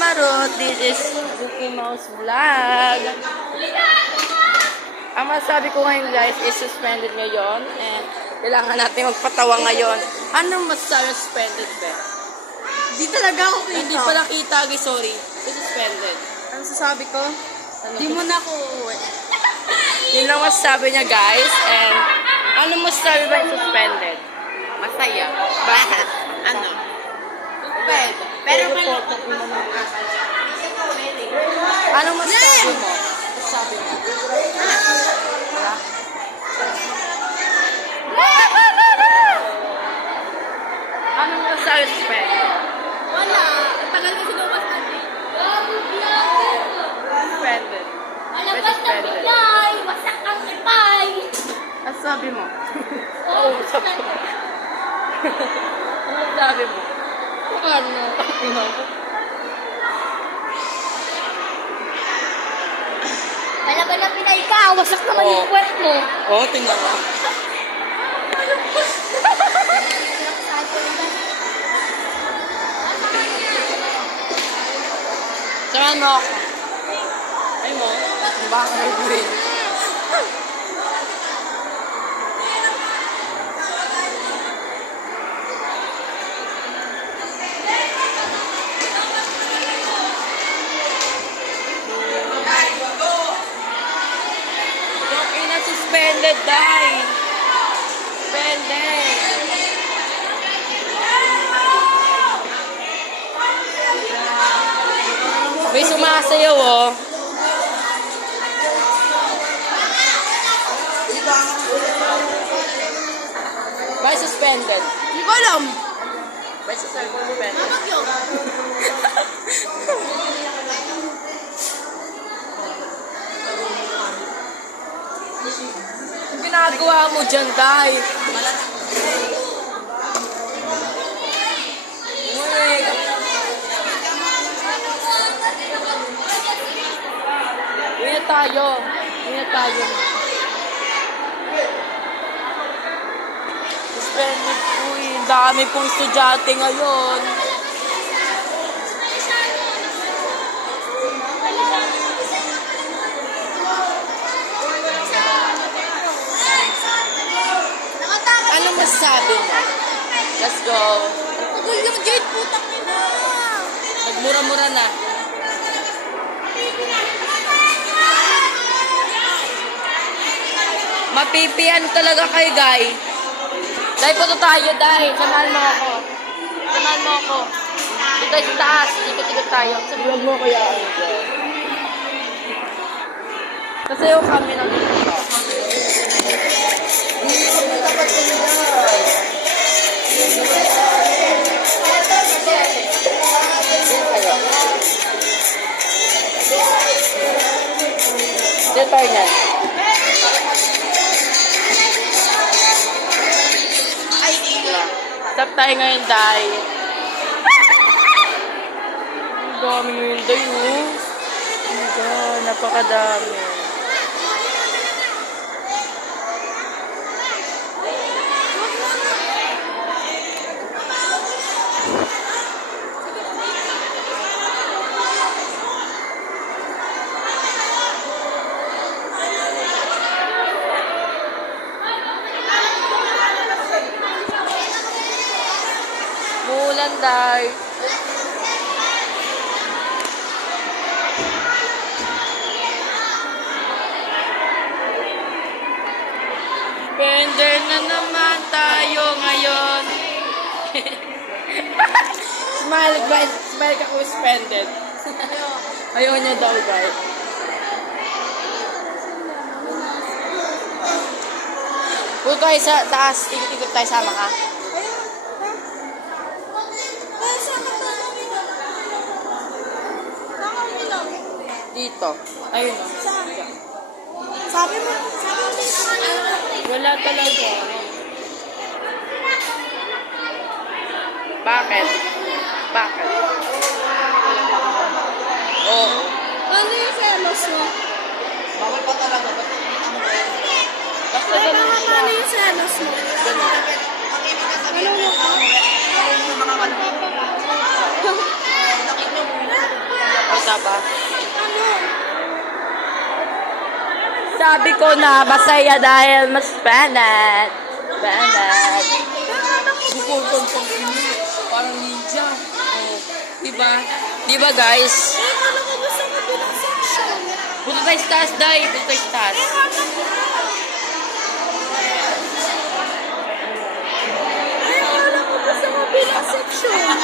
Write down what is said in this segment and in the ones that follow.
Marot, this is Cookie Mouse Vlog. Ang masabi ko ngayon guys is suspended ngayon and kailangan natin magpatawa ngayon. Anong masasabi suspended ba? Di talaga ako, hindi pa nakita guys, sorry. It's suspended. Ano sasabi ko? Di mo na ako uuwi. Yun lang masasabi niya guys and ano masasabi ba yung suspended? Masaya. Bakit? Ano? Pwede. Pero Anong masasabi mo? Masasabi mo? Wala? Anong masasabi suspended? wala. Ang tagal kasi lumas natin. Suspended. Alabas na bigay! Wasak ang ipay! Ano sabi mo? Oo, sabi mo. Ano sabi mo? Ano? Alaban na pinay ka! Wasak naman yung puwet mo! Oo, tingnan mo. Samahan mo ako. Ay mo? Baka nag-green. Yung ina suspended dahil. Suspended. May sumasayaw oh. By suspended. Hindi ko alam. By suspended. Mamag yun. Ang ginagawa mo dyan, Day? Uy. Uwi tayo. Uwi tayo. Suspended po eh. Ang dami pong estudyante ngayon. Anong masasabi mo? Let's go. Pagul yung Jade, putang ina. Nagmura-mura na. Mapipian talaga kayo, guy. Dahil po tayo, dahil. Samahan mo ako. Samahan mo ako. Dito sa taas. Ikot-ikot tayo. Sabihan mo kaya ano dyan. Kasi yung kami ng dito. Dito tayo na. Stop tayo ngayon, Day. Ang dami ngayon, Day, oh. Oh my God, napakadami. Mulan, Day. Spender na naman tayo ngayon. Smile ka kung spended. Ayaw niya daw, guys. Kung tayo sa taas, ikot-ikot tayo, sama ka. Dito. Ayun o. Sabi mo Wala talaga. Bakit? Bakit? Oo. ano yung selos mo? Bawal pa talaga. Basta Ay, ganun baka siya. ano yung selos mo? Ganun. Ano mo ka? Bata pa. Sabi ko na, masaya dahil mas banat. Banat. Bukod pang ini. Parang ninja. Oh. Diba? Diba guys? Ano ko ba sa kabilang section? Punta tayo sa taas, Day. Punta tayo sa taas. Ano ko ba sa kabilang section?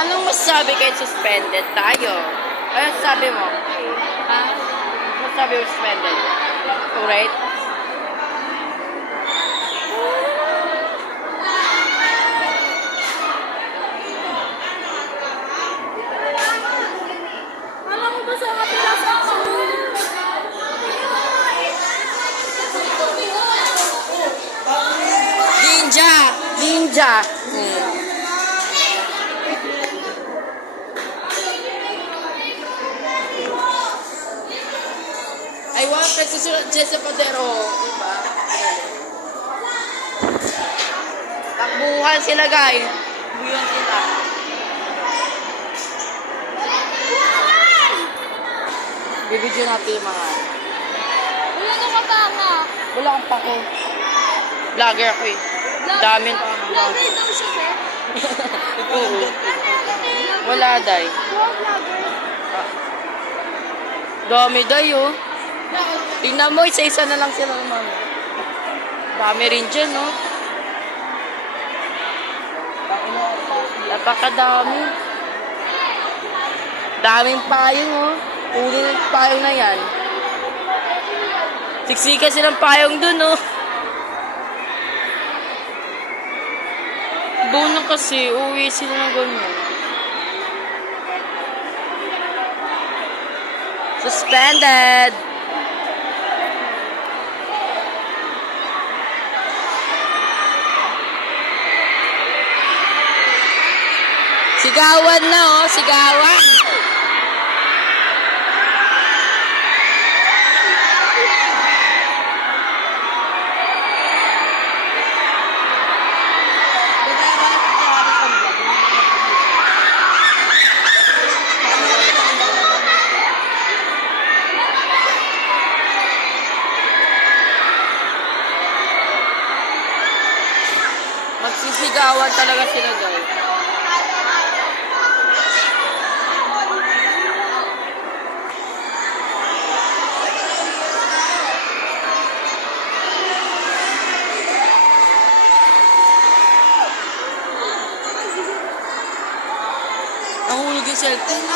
Anong masabi kayo suspended tayo? Ano sabi mo? Ha? Ano sabi mo suspended? Alright? Ano ko ba sa kabilang section? Ninja! Ninja! Hmm. Ay, wow, susunod dyan sa padero. Diba? Takbuhan sila, guys. Takbuhan sila. Bibidyo natin yung mga... Wala na ka ba nga? Wala akong pako. Vlogger ako eh. Dami pa. Vlogger daw siya, sir. Oo. Wala, day. Wow, vlogger. Dami, day, oh. Tingnan mo, isa-isa na lang sila, mama. Dami rin dyan, no? Napakadami. Daming payong, oh. Puro ng payong na yan. Siksika silang payong dun, oh. Doon kasi, uwi sila ng ganyan. Suspended! Sigawan na, oh. Sigawan. Magsisigawan talaga sila, guys. Nahulog yung cellphone.